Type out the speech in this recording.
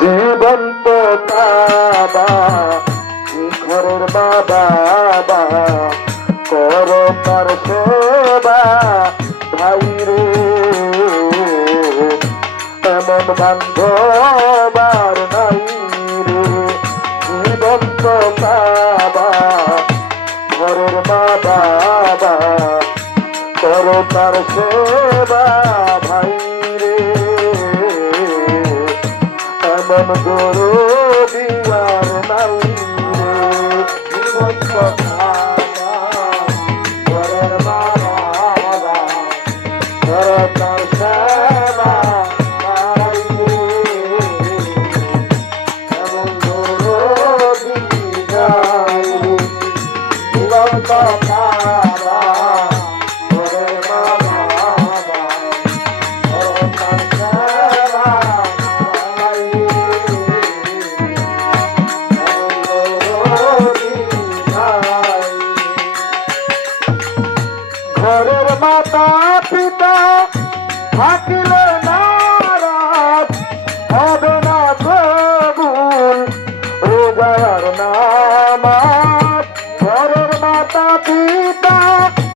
জীবন্ত বাবা ঘরের বাবা করো তার সেবা ভাই রে, এমন বান্ধব আর নাই রে। জীবন্ত বাবা ঘরের বাবা করো তার সেবা ভাই রে, এমন গরু দিয়ার নাই রে। জীবন্ত বাবা ঘরের বাবা করো তার সেবা ভাই রে, এমন গরু দিয়ার রে। জীবন্ত বাবা ঘরের মাতা পিতা থাকিলে